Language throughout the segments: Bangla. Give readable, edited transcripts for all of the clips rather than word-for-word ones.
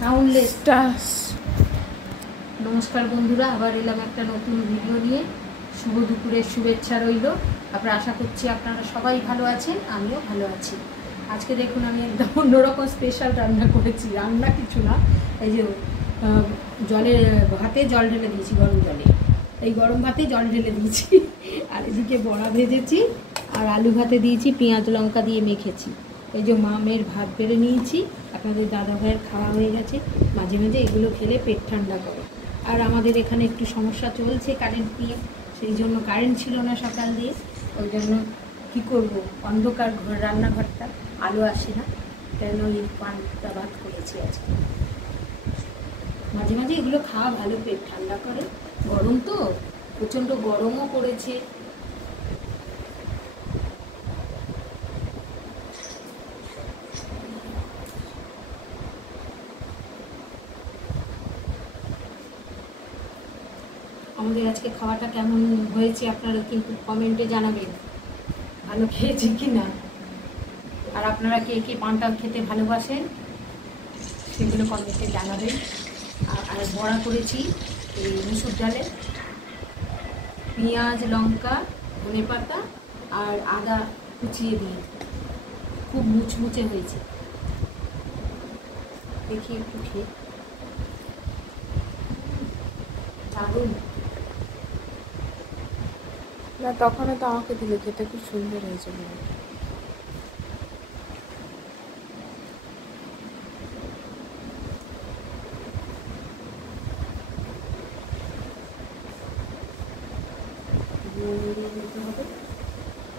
সাউন্ডলেস। নমস্কার বন্ধুরা, আবার এলাম একটা নতুন ভিডিও নিয়ে। শুভ দুপুরের শুভেচ্ছা রইল। আপনারা আশা করছি আপনারা সবাই ভালো আছেন, আমিও ভালো আছি। আজকে দেখুন আমি একদম অন্যরকম স্পেশাল রান্না করেছি। রান্না কিছু না, এই যে ভাতে জল ঢেলে দিয়েছি, গরম জলে। এই গরম ভাতে জল ঢেলে দিয়েছি, আর এদিকে বড়া ভেজেছি, আর আলু ভাতে দিয়েছি, পেঁয়াজ লঙ্কা দিয়ে মেখেছি। এই যে মামের ভাত বেড়ে নিয়েছি, আপনাদের দাদা ভাইয়ের খাওয়া হয়ে গেছে। মাঝে মাঝে এগুলো খেলে পেট ঠান্ডা করে। আর আমাদের এখানে একটু সমস্যা চলছে কারেন্ট নিয়ে, সেই জন্য কারেন্ট ছিল না সকাল দিয়ে। ওই জন্য কী করবো, অন্ধকার ঘর, রান্নাঘরটা আলো আসে না, কেন ওই পান্তা ভাত করেছি আজকে। মাঝে মাঝে এগুলো খাওয়া ভালো, পেট ঠান্ডা করে। গরম তো, প্রচণ্ড গরমও পড়েছে। আমাদের আজকে খাওয়াটা কেমন হয়েছে আপনারা কিন্তু কমেন্টে জানাবেন, ভালো খেয়েছি কি না। আর আপনারা কে কে পান্তা খেতে ভালোবাসেন সেগুলো কমেন্টে জানাবেন। আর বড়া করেছি এই মুসুর ডালে, পেঁয়াজ লঙ্কা ধনেপাতা আর আদা কুচিয়ে দিয়ে, খুব মুচমুচে হয়েছে। দেখি একটু খেয়ে, দারুণ। না, তখন তো আমাকে দিলে, খেতে খুব সুন্দর হয়েছে।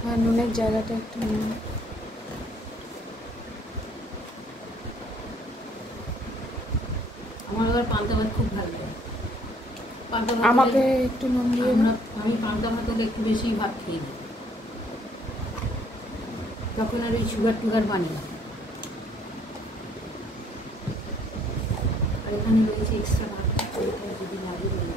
হ্যাঁ, নুনের জায়গাটা একটু নুন। আমার আবার পান্তা ভাত খুব ভালো লাগে। আমাকে একটু নুন দিয়ে না। আমি পান্তা ভাত হলে একটু বেশি ভাত খেয়ে নিই, তখন আর ওই সুগার টুগার বানি না। আর এখানে রয়েছে এক্সট্রা ভাত, যদি লাগে বলে।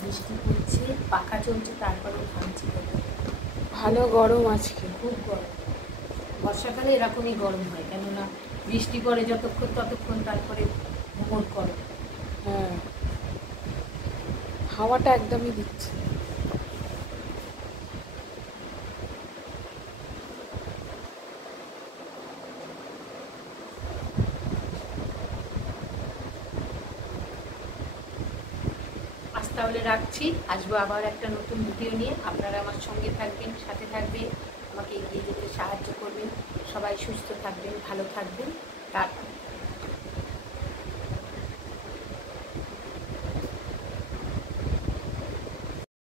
বৃষ্টি পড়ছে, পাখা চলছে, তারপরে ঘামছি। ভালো গরম আজকে, খুব গরম। বর্ষাকালে এরকমই গরম হয়, কেননা বৃষ্টি পড়ে যতক্ষণ ততক্ষণ, তারপরে ভ্রমণ করে। হ্যাঁ, হাওয়াটা একদমই দিচ্ছে। তাহলে রাখছি, আসবো আবার একটা নতুন ভিডিও নিয়ে। আপনারা আমার সঙ্গে থাকবেন, সাথে থাকবেন, আমাকে এগিয়ে যেতে সাহায্য করবেন। সবাই সুস্থ থাকবেন, ভালো থাকবেন। তারপর